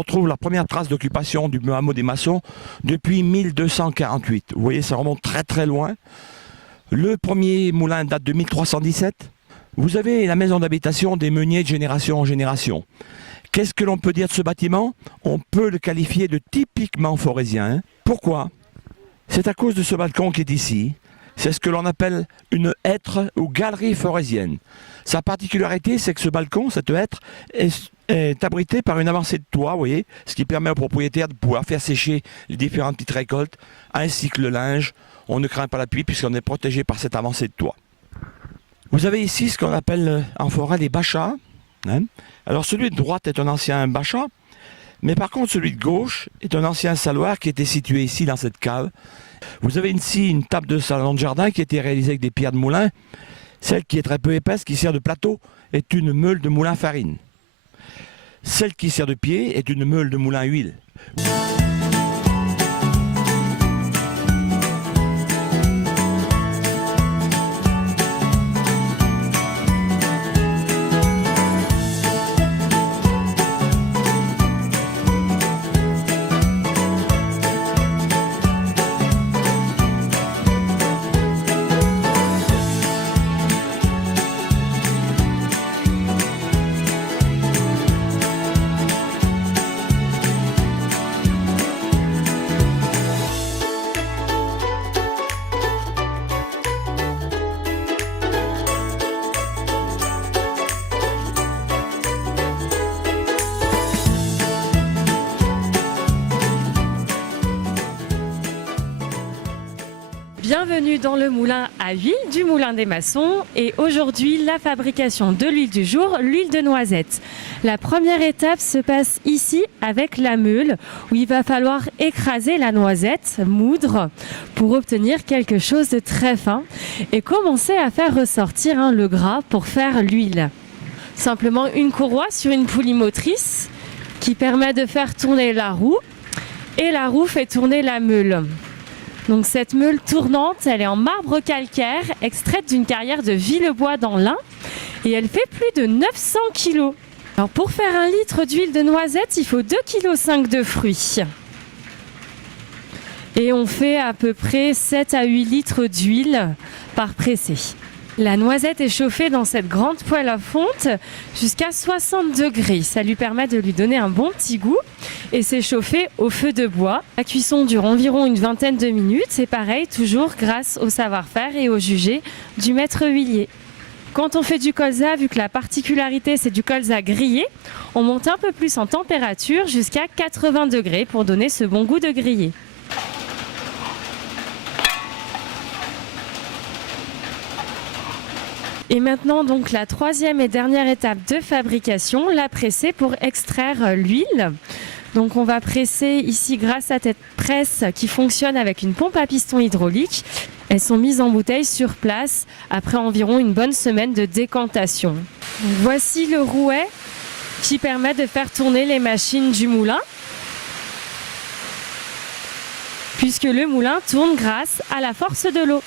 On trouve la première trace d'occupation du hameau des Maçons depuis 1248. Vous voyez, ça remonte très très loin. Le premier moulin date de 1317. Vous avez la maison d'habitation des meuniers de génération en génération. Qu'est-ce que l'on peut dire de ce bâtiment? On peut le qualifier de typiquement forésien. Pourquoi? C'est à cause de ce balcon qui est ici. C'est ce que l'on appelle une hêtre ou galerie forésienne. Sa particularité, c'est que ce balcon, cette hêtre, est abrité par une avancée de toit, vous voyez, ce qui permet aux propriétaires de pouvoir faire sécher les différentes petites récoltes, ainsi que le linge. On ne craint pas la pluie puisqu'on est protégé par cette avancée de toit. Vous avez ici ce qu'on appelle en forêt des bachas. Alors celui de droite est un ancien bachat, mais par contre celui de gauche est un ancien saloir qui était situé ici dans cette cave. Vous avez ici une table de salon de jardin qui a été réalisée avec des pierres de moulin. Celle qui est très peu épaisse, qui sert de plateau, est une meule de moulin farine. Celle qui sert de pied est une meule de moulin huile. Bienvenue dans le moulin à huile du Moulin des Maçons et aujourd'hui la fabrication de l'huile du jour, l'huile de noisette. La première étape se passe ici avec la meule où il va falloir écraser la noisette, moudre pour obtenir quelque chose de très fin et commencer à faire ressortir le gras pour faire l'huile. Simplement une courroie sur une poulie motrice qui permet de faire tourner la roue et la roue fait tourner la meule. Donc cette meule tournante, elle est en marbre calcaire, extraite d'une carrière de Villebois dans l'Ain et elle fait plus de 900 kg. Alors pour faire 1 litre d'huile de noisette, il faut 2,5 kg de fruits. Et on fait à peu près 7 à 8 litres d'huile par pressé. La noisette est chauffée dans cette grande poêle à fonte jusqu'à 60 degrés. Ça lui permet de lui donner un bon petit goût et c'est chauffé au feu de bois. La cuisson dure environ une vingtaine de minutes. C'est pareil, toujours grâce au savoir-faire et au jugé du maître huilier. Quand on fait du colza, vu que la particularité c'est du colza grillé, on monte un peu plus en température jusqu'à 80 degrés pour donner ce bon goût de grillé. Et maintenant donc la troisième et dernière étape de fabrication, la presser pour extraire l'huile. Donc on va presser ici grâce à cette presse qui fonctionne avec une pompe à piston hydraulique. Elles sont mises en bouteille sur place après environ une bonne semaine de décantation. Donc voici le rouet qui permet de faire tourner les machines du moulin, puisque le moulin tourne grâce à la force de l'eau.